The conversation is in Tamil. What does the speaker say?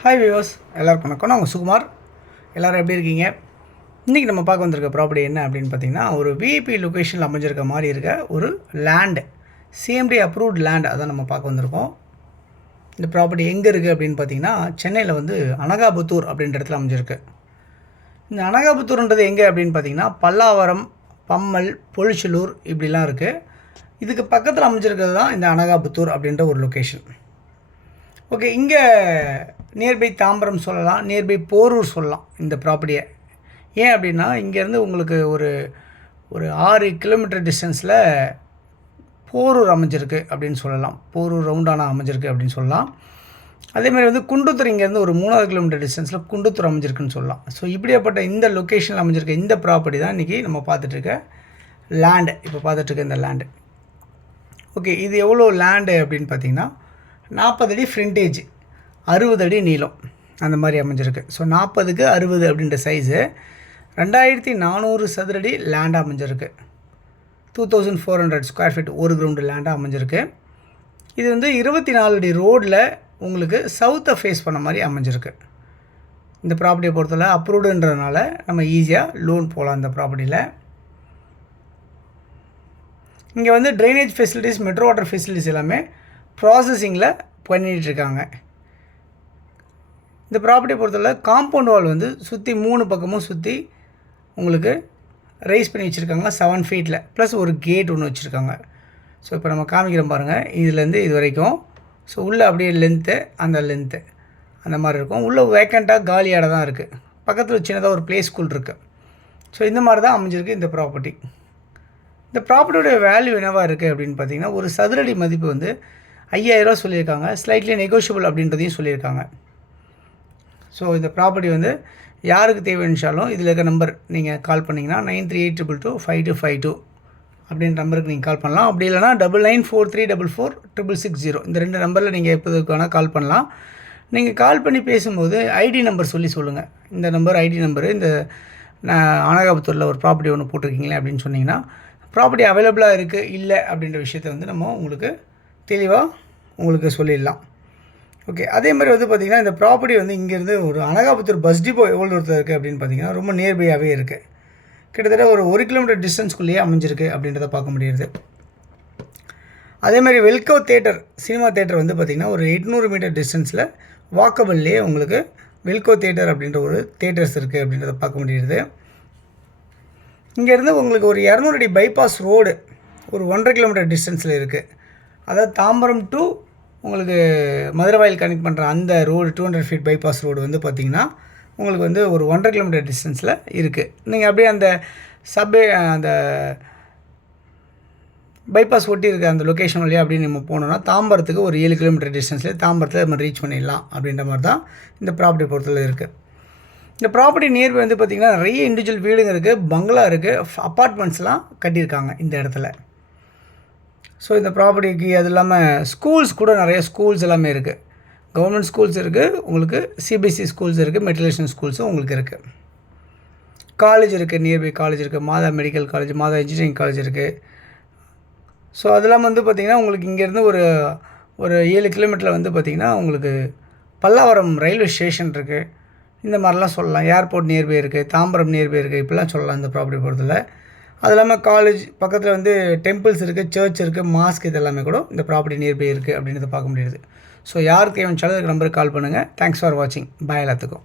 ஹாய் வியூவர்ஸ், எல்லாருக்கும் வணக்கம். நான் உங்கள் சுகுமார். எல்லோரும் எப்படி இருக்கீங்க? இன்றைக்கி நம்ம பார்க்க வந்திருக்க ப்ராப்பர்ட்டி என்ன அப்படின்னு பார்த்தீங்கன்னா, ஒரு விஐபி லொக்கேஷனில் அமைஞ்சிருக்க மாதிரி இருக்க ஒரு லேண்டு, சிஎம்டி அப்ரூவ்ட் லேண்ட். அதான் நம்ம பார்க்க வந்திருக்கோம். இந்த ப்ராப்பர்ட்டி எங்கே இருக்குது அப்படின்னு பார்த்தீங்கன்னா, சென்னையில் வந்து அனகாபுத்தூர் அப்படின்ற இடத்துல அமைஞ்சிருக்கு. இந்த அனகாபுத்தூர்ன்றது எங்கே அப்படின்னு பார்த்தீங்கன்னா, பல்லாவரம், பம்மல், பொழிச்சலூர் இப்படிலாம் இருக்குது. இதுக்கு பக்கத்தில் அமைஞ்சிருக்கிறது தான் இந்த அனகாபுத்தூர் அப்படின்ற ஒரு லொக்கேஷன். ஓகே, இங்கே நியர்பை தாம்பரம் சொல்லலாம், நியர்பை போரூர் சொல்லலாம் இந்த ப்ராப்பர்ட்டியை. ஏன் அப்படின்னா, இங்கேருந்து உங்களுக்கு ஒரு 6 கிலோமீட்டர் டிஸ்டன்ஸில் போரூர் அமைஞ்சிருக்கு அப்படின்னு சொல்லலாம். போரூர் ரவுண்டானா அமைஞ்சிருக்கு அப்படின்னு சொல்லலாம். அதேமாதிரி வந்து குண்டுத்தூர் இங்கேருந்து ஒரு 3 கிலோமீட்டர் டிஸ்டன்ஸில் குண்டுத்தூர் அமைஞ்சிருக்குன்னு சொல்லலாம். ஸோ இப்படியாப்பட்ட இந்த லொக்கேஷனில் அமைஞ்சிருக்க இந்த ப்ராப்பர்ட்டி தான் இன்றைக்கி நம்ம பார்த்துட்ருக்க லேண்டு. இப்போ பார்த்துட்ருக்க இந்த லேண்டு. ஓகே, இது எவ்வளோ லேண்டு அப்படின்னு பார்த்தீங்கன்னா, 40 அடி ஃப்ரண்டேஜ், 60 அடி நீளம், அந்த மாதிரி அமைஞ்சிருக்கு. ஸோ 40க்கு 60 அப்படின்ற சைஸு 2400 சதுரடி லேண்டாக அமைஞ்சிருக்கு. 2400 ஸ்கொயர் ஃபீட் ஒரு கிரவுண்டு லேண்டாக அமைஞ்சிருக்கு. இது வந்து 24 அடி ரோடில் உங்களுக்கு சவுத்தை ஃபேஸ் பண்ண மாதிரி அமைஞ்சிருக்கு. இந்த ப்ராப்பர்ட்டியை பொறுத்தவரை அப்ரூவ்டுன்றதுனால நம்ம ஈஸியாக லோன் போகலாம் இந்த ப்ராப்பர்ட்டியில். இங்கே வந்து drainage facilities, metro water facilities எல்லாமே ப்ராசஸிங்கில் பண்ணிகிட்ருக்காங்க. இந்த ப்ராப்பர்ட்டியை பொறுத்தவரை காம்பவுண்ட் வால் வந்து சுற்றி 3 பக்கமும் சுற்றி உங்களுக்கு ரைஸ் பண்ணி வச்சுருக்காங்க 7 ஃபீட்டில், ப்ளஸ் ஒரு கேட் ஒன்று வச்சுருக்காங்க. ஸோ இப்போ நம்ம காமிக்கிறோம் பாருங்கள், இதுலேருந்து இது வரைக்கும். ஸோ உள்ளே அப்படியே லென்த்து அந்த மாதிரி இருக்கும். உள்ளே வேக்கண்ட்டாக காலியாக தான் இருக்குது. பக்கத்தில் சின்னதாக ஒரு ப்ளே ஸ்கூல் இருக்குது. ஸோ இந்த மாதிரி தான் அமைஞ்சிருக்கு இந்த ப்ராப்பர்ட்டி. இந்த ப்ராப்பர்ட்டியோடைய வேல்யூ என்னவாக இருக்குது அப்படின்னு பார்த்தீங்கன்னா, ஒரு சதுரடி மதிப்பு வந்து 5000 சொல்லியிருக்காங்க. ஸ்லைட்லி நெகோஷியபிள் அப்படின்றதையும் சொல்லியிருக்காங்க. ஸோ இந்த ப்ராப்பர்ட்டி வந்து யாருக்கு தேவைன்னுச்சாலும் இதில் இருக்க நம்பர் நீங்கள் கால் பண்ணிங்கன்னா 9382225252 அப்படின்ற நம்பருக்கு நீங்கள் கால் பண்ணலாம். அப்படி இல்லைனா 9943444660 இந்த 2 நம்பரில் நீங்கள் எப்போதுக்கு வேணால் கால் பண்ணலாம். நீங்கள் கால் பண்ணி பேசும்போது ஐடி நம்பர் சொல்லுங்கள். இந்த நம்பர் ஐடி நம்பரு, இந்த அனகாபுத்தூரில் ஒரு ப்ராப்பர்ட்டி ஒன்று போட்டிருக்கீங்களே அப்படின்னு சொன்னிங்கன்னா, ப்ராப்பர்ட்டி அவைலபிளாக இருக்குது இல்லை அப்படின்ற விஷயத்தை வந்து நம்ம உங்களுக்கு தெளிவாக உங்களுக்கு சொல்லிடலாம். ஓகே, அதே மாதிரி வந்து பார்த்திங்கன்னா, இந்த ப்ராப்பர்ட்டி வந்து இங்கேருந்து ஒரு அனகாபுத்தூர் பஸ் டிப்போ எவ்வளோ தூரத்தில் இருக்குது அப்படின்னு பார்த்திங்கன்னா, ரொம்ப நியர்பையாகவே இருக்குது. கிட்டத்தட்ட ஒரு 1 கிலோமீட்டர் டிஸ்டன்ஸ்குள்ளேயே அமைஞ்சிருக்கு அப்படின்றத பார்க்க முடியுது. அதேமாதிரி வெல்கோ தேட்டர், சினிமா தேட்டர் வந்து பார்த்திங்கன்னா ஒரு 800 மீட்டர் டிஸ்டன்ஸில் வாக்கபிள்லேயே உங்களுக்கு வெல்கோ தேட்டர் அப்படின்ற ஒரு தேட்டர்ஸ் இருக்குது அப்படின்றத பார்க்க முடியுது. இங்கேருந்து உங்களுக்கு ஒரு 200 அடி பைபாஸ் ரோடு ஒரு 1.5 கிலோமீட்டர் டிஸ்டன்ஸில் இருக்குது. அதாவது தாம்பரம் டு உங்களுக்கு மதுரவாயில் கனெக்ட் பண்ணுற அந்த ரோடு 200 ஃபீட் பைபாஸ் ரோடு வந்து பார்த்திங்கன்னா உங்களுக்கு வந்து ஒரு 1.5 கிலோமீட்டர் டிஸ்டன்ஸில் இருக்குது. நீங்கள் அப்படியே அந்த அந்த பைபாஸ் ஒட்டி இருக்க அந்த லொக்கேஷன் வழியாக அப்படின்னு நம்ம போனோம்னா தாம்பரத்துக்கு ஒரு 7 கிலோமீட்டர் டிஸ்டன்ஸில் தாம்பரத்தில் நம்ம ரீச் பண்ணிடலாம் அப்படின்ற மாதிரி தான் இந்த ப்ராப்பர்ட்டி பொறுத்தவரை இருக்குது. இந்த ப்ராப்பர்ட்டி நியர்பை வந்து பார்த்திங்கன்னா நிறைய இண்டிவிஜுவல் வீடுங்க இருக்குது, பங்களா இருக்குது, அப்பார்ட்மெண்ட்ஸ்லாம் கட்டியிருக்காங்க இந்த இடத்துல. ஸோ இந்த ப்ராப்பர்ட்டிக்கு அது இல்லாமல் ஸ்கூல்ஸ் கூட நிறைய ஸ்கூல்ஸ் எல்லாமே இருக்குது. கவர்மெண்ட் ஸ்கூல்ஸ் இருக்குது, உங்களுக்கு சிபிஎஸ்சி ஸ்கூல்ஸ் இருக்குது, மெட்ரிகுலேஷன் ஸ்கூல்ஸும் உங்களுக்கு இருக்குது. காலேஜ் இருக்குது, நியர்பை காலேஜ் இருக்குது, மாதா மெடிக்கல் காலேஜ், மாதா இன்ஜினியரிங் காலேஜ் இருக்குது. ஸோ அதெல்லாம் வந்து பார்த்திங்கன்னா உங்களுக்கு இங்கேருந்து ஒரு 7 கிலோமீட்டரில் வந்து பார்த்திங்கன்னா உங்களுக்கு பல்லாவரம் ரயில்வே ஸ்டேஷன் இருக்குது. இந்த மாதிரிலாம் சொல்லலாம். ஏர்போர்ட் நியர்பை இருக்குது, தாம்பரம் நியர்பை இருக்குது, இப்படிலாம் சொல்லலாம் இந்த ப்ராப்பர்ட்டி பொறுத்தவரை. அது இல்லாமல் காலேஜ் பக்கத்தில் வந்து டெம்பிள்ஸ் இருக்குது, சர்ச் இருக்குது, மாஸ்க், இது எல்லாமே கூட இந்த ப்ராப்பர்ட்டி நியர்பை இருக்குது அப்படின்றத பார்க்க முடியுது. ஸோ யாருக்கு தேவைச்சாலும் அதுக்கு நம்பருக்கு கால் பண்ணுங்கள். தேங்க்ஸ் ஃபார் வாட்சிங். பாய் எல்லாத்துக்கும்.